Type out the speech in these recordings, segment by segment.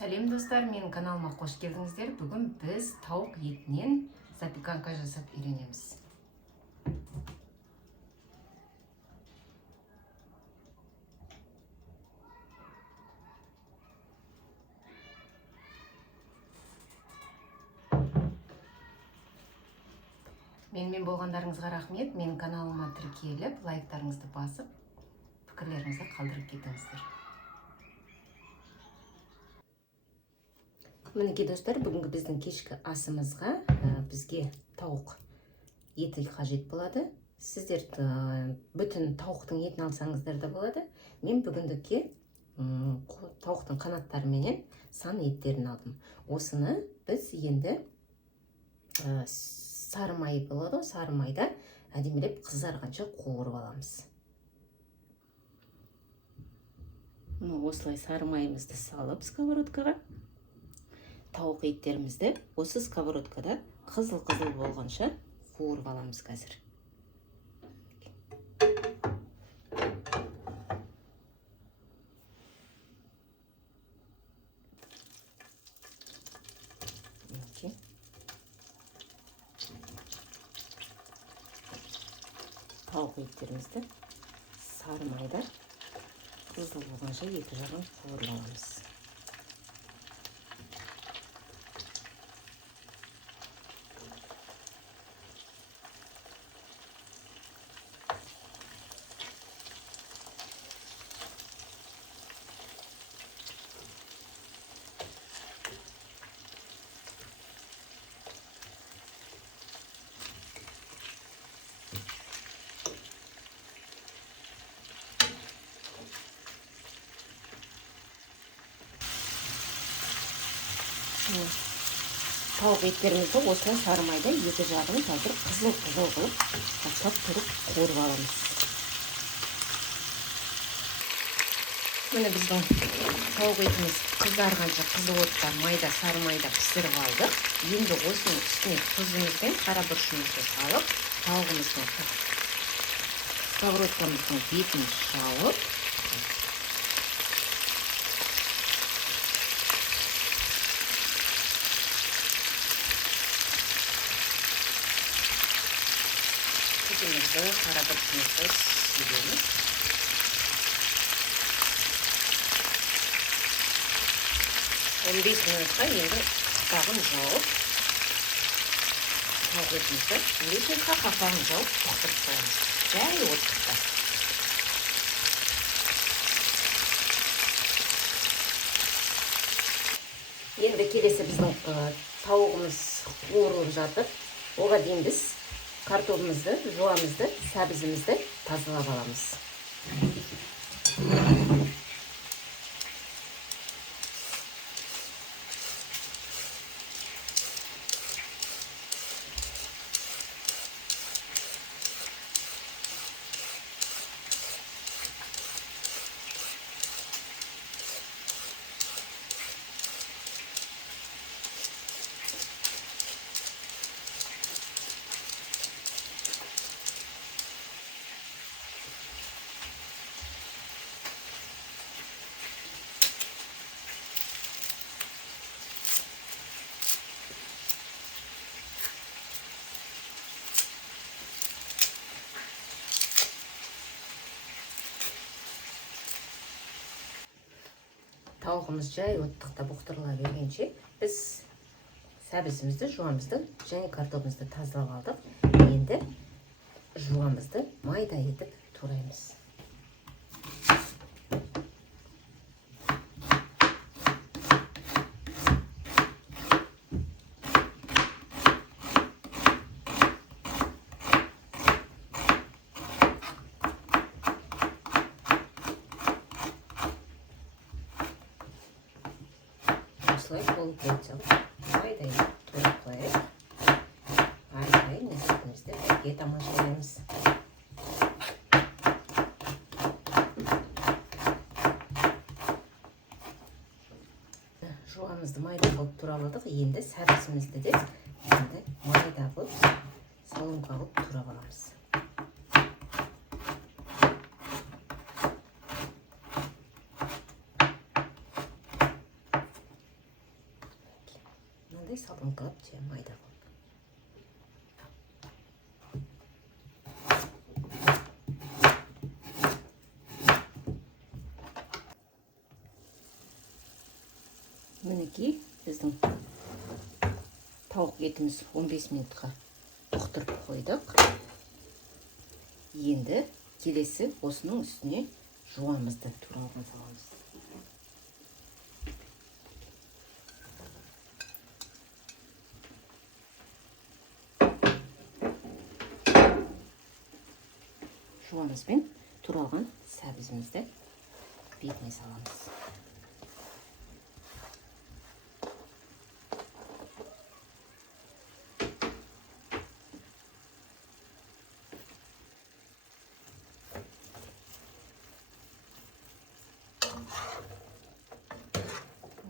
Сәлем достар, менің каналыма қош келдіңіздер. Бүгін біз тауық етінен запеканка жасап үйренеміз. Менімен болғандарыңызға рахмет. Менің каналыма тіркеліп, лайктарыңызды басып, пікірлеріңізді қалдырып кетіңіздер. Мінекей достар, бүгінгі біздің кешкі асымызға бізге тауық еті қажет болады. Сіздер бүтін тауықтың етін алсаңыздар да болады. Мен бүгіндікке тауықтың қанаттары менен сан еттерін алдым. Осыны біз енді сары май болады, сары майда әдемілеп қызарғанша қуырып аламыз. Осылай сары майымызды салып сковородкаға, тауық еттерімізді осы сковородкада қызыл-қызыл болғанша қуырып аламыз қазір. Тауық еттерімізді сары майда қызыл болғанша екі жағын қуырып аламыз. Тауық еттерімізді осылай сары майда екі жағын қазір қызыл-қызыл қылып тастап тұрып қуырып аламыз. Міне біздің тауық етіміз қызарғанша қызыл отта майда, сары майда пісіріп алдық. Енді осының үстіне тұзымызбен қара бұршымызды салып, тауығымыздың сковородкамыздың бетін жауып, қара бұршымызды сүйреміз. 15 минутқа енді қақпағын жауып, тауық етімізді 15 минутқа қақпағын жауып тоқтырып қоямыз. Жай оттықта. Енді келесі біздің тауығымыз қуырылып жатыр. Оған дейін біз картопымызды, жуамызды, сәбізімізді тазалап аламыз. Тауығымыз жай оттықта бұқтырыла бергенше біз сәбізімізді, жуамызды және картопымызды тазалап алдық. Енді жуамызды майда етіп тураймыз. Осылай болып кетсе, майда етіп турап қойып, ай-сайын етімізді бірге тамашалаймыз. Жуамызды майда қылып тураладық. Енді сәбізімізді де майда қылып, салонға қылып турап аламыз. мындай салынкалап же майда кылып. Мінекей біздің тауық етіміз 15 минутқа тоқтырып қойдық. Енді келесі осының үстіне жуамызды туралған саламыз. Жуамызбен туралған сәбізімізді бетіне саламыз.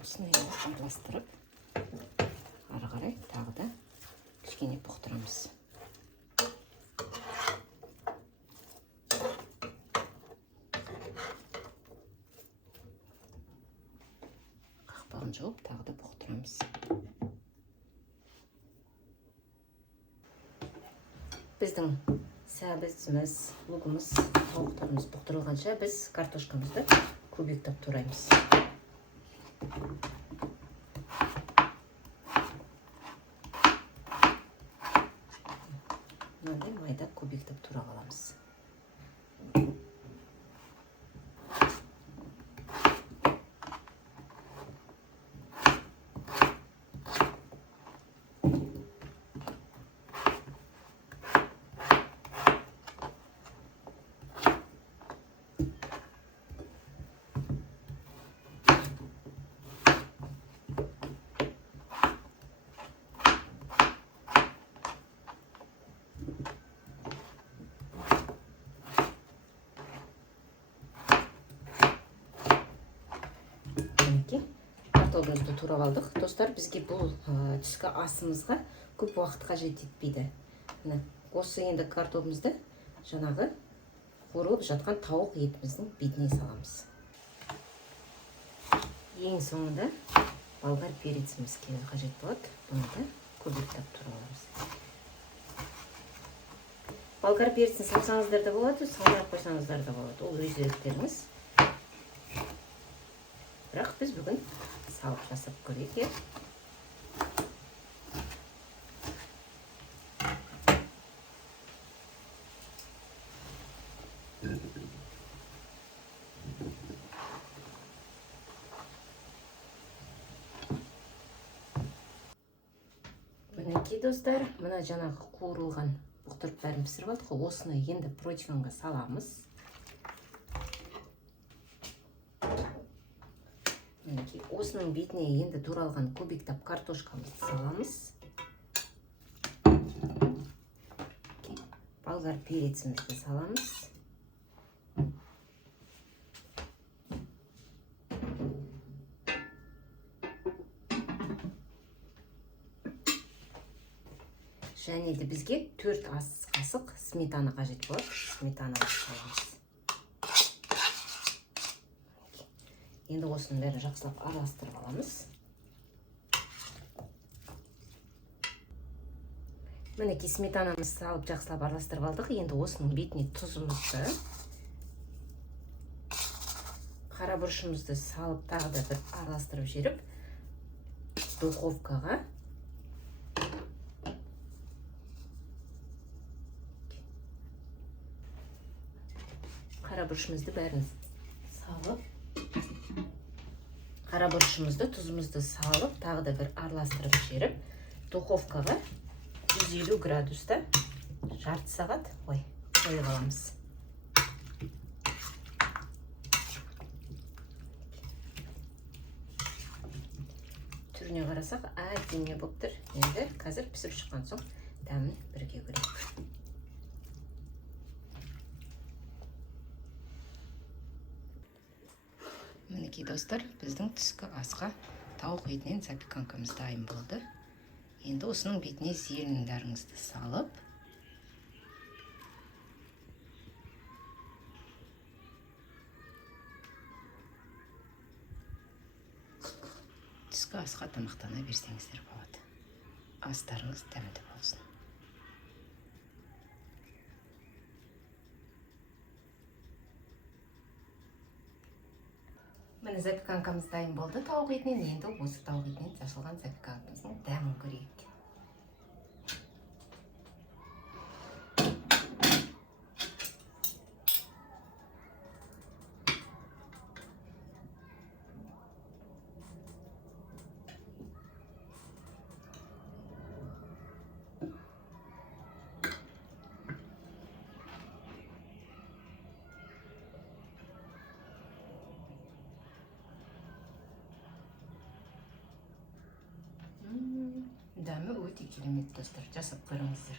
Осыны енді араластырып, ары қарай тағы да кішкене бұқтырамыз. Қақпағын жауып, тағы да бұқтырамыз. Біздің сәбізіміз, лугымыз, тауықтарымыз бұқтырылғанша біз картошкамызды кубиктап тураймыз. Мынандай майда кубиктап тура қаламыз. Картопларымызды турап алдық. Достар, бізге бұл түскі асымызға көп уақыт қажет етпейді. Осы енді картопларымызды жаңағы қуырылып жатқан тауық етіміздің бетіне саламыз. Ең соңында болгар перецімізге қажет болады. Бұны да кубиктап турап аламыз. Болгар перецін салсаңыздар да болады, салмай қойсаңыздар да болады. Ол өз еріктеріңіз. Бірақ біз бүгін салып жасап көрейік. Мінекей достар, мына жаңағы қуырылған бұқтырып бәрін пісіріп алдық. Осыны енді противенға саламыз. Осының бетіне енді туралған кубиктап картошкамызды саламыз. Болгар перецімізді саламыз. Және де бізге 4 ас қасық сметана қажет болады. Сметананы саламыз. Енді осының бәрін жақсылап араластырып аламыз. Мінекей сметанамызды салып жақсылап араластырып алдық. Енді осының бетіне тұзымызды, қара бұрышымызды салып тағы да бір араластырып жіберіп, духовкаға қара бұрышымызды бәрін салып, қара бұрышымызды, тұзымызды салып, тағы да бір араластырып жіберіп, духовкаға 150 градуста жарты сағат қойып аламыз. Түріне қарасақ, әдемі болып тұр. Енді қазір пісіп шыққан соң дәмін бірге көрейік. Мінекей достар, біздің түскі асқа тауық етінен запеканкамыз дайын болды. Енді осының бетіне зелендарыңызды салып, түскі асқа тамақтана берсеңіздер болады. астарыңыз дәмді болсын. Міне запеканкамыз дайын болды тауық етінен. Енді осы тауық етінен жасалған запеканкамыздың дәмін көрейік. Дәмі өте керемет достар, жасап көріңіздер.